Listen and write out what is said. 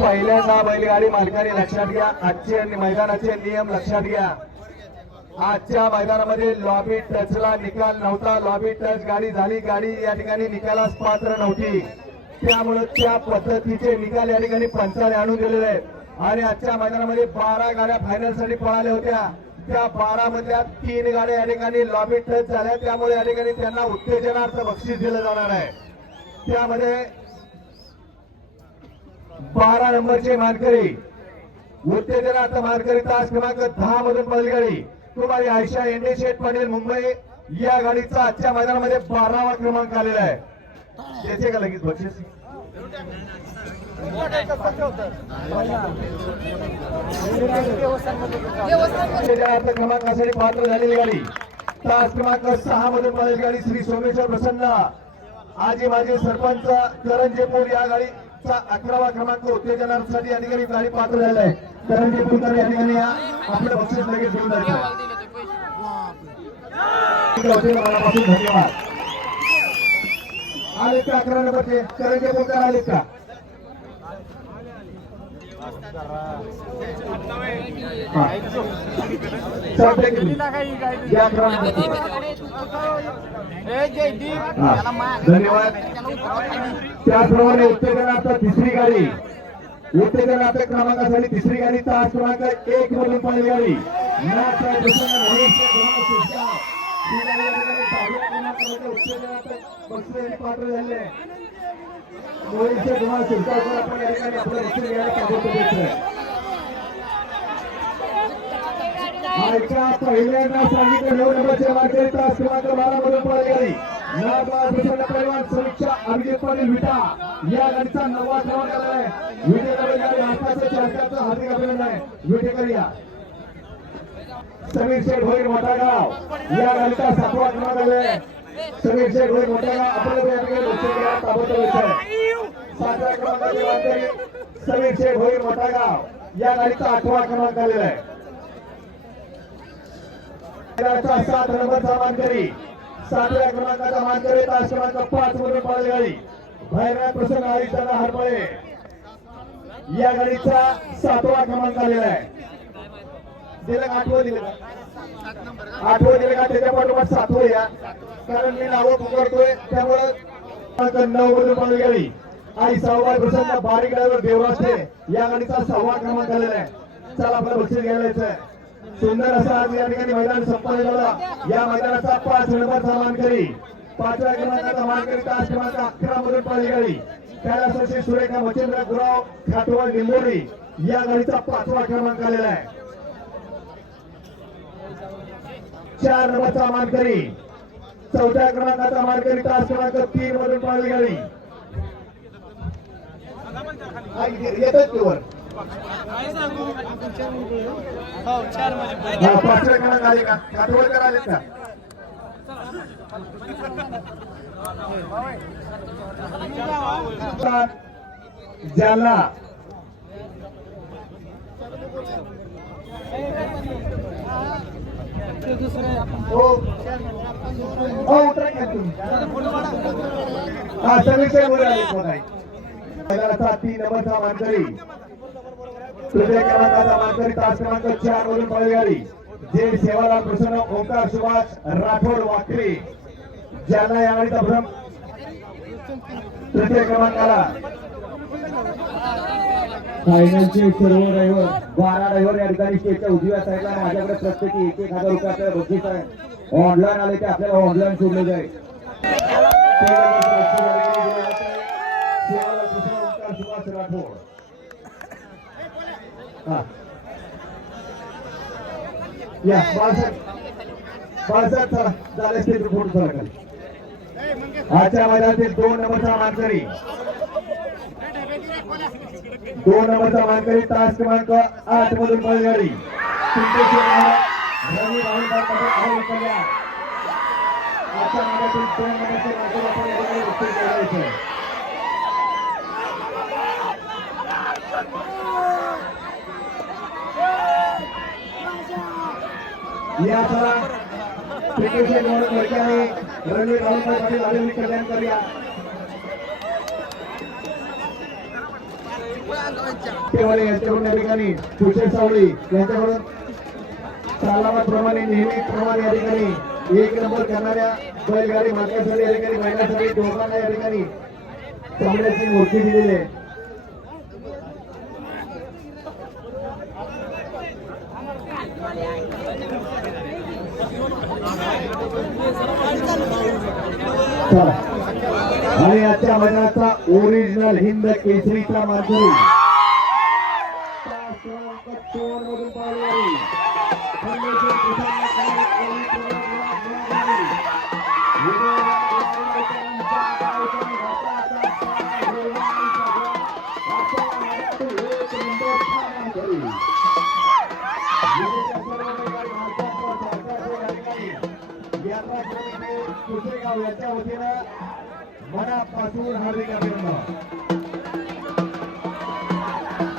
पहिल्यांदा बैलगाडी मालकाने लक्षात घ्या, आजचे मैदानाचे नियम लक्षात घ्या। आजच्या मैदानामध्ये लॉबी टचला निकाल नव्हता, लॉबी टच गाडी झाली, गाडी या ठिकाणी निकालास पात्र नव्हती, त्यामुळे त्या पद्धतीचे निकाल या ठिकाणी पंचाने आणून दिलेले आहेत। आणि आजच्या मैदानामध्ये 12 गाड्या फायनल साठी पळाल्या होत्या, त्या 12 मधल्या 3 गाड्या या ठिकाणी लॉबी टच झाल्या, त्यामुळे या ठिकाणी त्यांना उत्तेजनार्थ बक्षीस दिलं जाणार आहे। त्यामध्ये 12 नंबरचे मानकरी उत्तेजनार्थ मानकरी तास क्रमांक 10 मधून बैलगाडी कुमारी आयशा एंडे शेठ पाटील मुंबई, या गाडीचा आजच्या मैदानामध्ये 12वा क्रमांक आलेला आहे। त्याचे का लगेच बक्षीस क्रमांकासाठी पात्र झालेली गाडी तास क्रमांक 6 मधून बैलगाडी श्री सोमेश्वर प्रसन्न आजी माजी सरपंच करंजेपूर, या गाडीचा 11वा क्रमांक उत्तेजनासाठी या ठिकाणी गाडी पात्र झालेला आहे। करंजेपूरकर या ठिकाणी आपलं बक्षीस लगेच घेऊन जायचं। धन्यवाद। आले का 11 नंबरचे करंजेपूरकर आले का? धन्यवाद। त्याचप्रमाणे उत्तेजनार्थ तिसरी गाडी, उत्तेजनार्थ क्रमांकासाठी तिसरी गाडी तास क्रमांक 1 मधून पहिली गाडी पात्र झाले। पहिल्यांदा सांगितलं 9 नंबरचे मार्केट तास क्रमांक 12 मधून पहिली गाडी पैलवान समीक्षा अभिजित पाटील विटा, या गाडीचा 9वा क्रमांक आलेला आहे। विटेकर गाडी हाताचं चालकाचं हार्दिक अभिनंदन आहे। विटेकर या समीर शेठ भोईर मोठागाव, या गाडीचा 7वा क्रमांक आलेला आहे। समीर शेठ भोईर मोठागाव आपल्या ताबडतोब 7व्या क्रमांकाचे मानकरी समीर शेठ भोईर मोठागाव, या गाडीचा 8वा क्रमांक आलेला आहे। 7 नंबरचा मानकरी 7व्या क्रमांकाचा मानकरी तास क्रमांक 5 मधून पळाली गाडी भैरनाथ प्रसन्न हरिचंद्र हरपळे, या गाडीचा 7वा क्रमांक आलेला आहे। दिलं का 8वं दिलं का? 8वं दिलं का? त्याच्या पाठोपाठ 7वं या, कारण मी नावं पुकारतोय त्यामुळे 9 मधून पळाली गाडी आई सावबाई प्रसन्न बारीक ड्रायव्हर देवराष्ट्रे, या गाडीचा 6वा क्रमांक आलेला आहे। चला आपलं बक्षीस घ्यायला यायचंय। सुंदर असा आज या ठिकाणी मैदान संपन्न झाला। या मैदानाचा 5 नंबरचा मानकरी 5व्या क्रमांकाचा मानकरी तास क्रमांक 11 मधून पळाली गाडी कैलासवासी सुरेखा मच्छिंद्र गुराव खाटवळ निंबोरी, या गाडीचा 5वा क्रमांक आलेला आहे। 4 नंबरचा मानकरी 4थ्या क्रमांकाचा मानकरी तास क्रमांक 3 मधून पळाली गाडी येतात किंवा 5व्या क्रमांक आले का? खाटवळकर आले का? जालना समीक्षा बोलायला 3 नंबरचा मानकरी 3व्या क्रमांकाचा मानकरी तास क्रमांक 4 मधून पळाली गाडी जे सेवालाल प्रसन्न ओंकार सुभाष राठोड वाकरी, जालना, या गाडीचा भ्रम 3ऱ्या क्रमांकाला। फायनलचे सर्व ड्रायव्हर 12 ड्रायव्हर या ठिकाणी स्टेजच्या उजव्या साईडला माझ्याकडे प्रत्येकी 1,000 रुपयाचं बक्षीस आहे। ऑनलाईन आले की आपल्याला ऑनलाईन सोडले जाईल। ओंकार सुभाष राठोड या बाळासाहेब चला झाले स्टेज फोटो चला खाली। आजच्या मैदानातील 2 नंबरचा मानकरी 2 नंबरचा मानकरी तास क्रमांक 8 मधून पळाली गाडी रवी राहुल कल्याण, आजच्या मैदानातील 2 नंबरचे मानकरी आपण या चला क्रिकेटचे निवडून लड़के आहे रवी राहुल पाटील आलेली कल्याण करूया। तेवाले यांच्याकडून या ठिकाणी सुशेष सावळी यांच्याकडून सालाबादप्रमाणे नेहमीप्रमाणे या ठिकाणी 1 नंबर करणाऱ्या बैलगाडी मालकांसाठी या ठिकाणी बैलांसाठी दोघांना या ठिकाणी चांगल्याची मूर्ती दिलेली आहे. आणि आजच्या मैदानाचा ओरिजिनल हिंद केसरीचा माधुरी मधून पाहिली यात्रा याच्या वतीनं मनापासून हार्दिक अभिनंदन.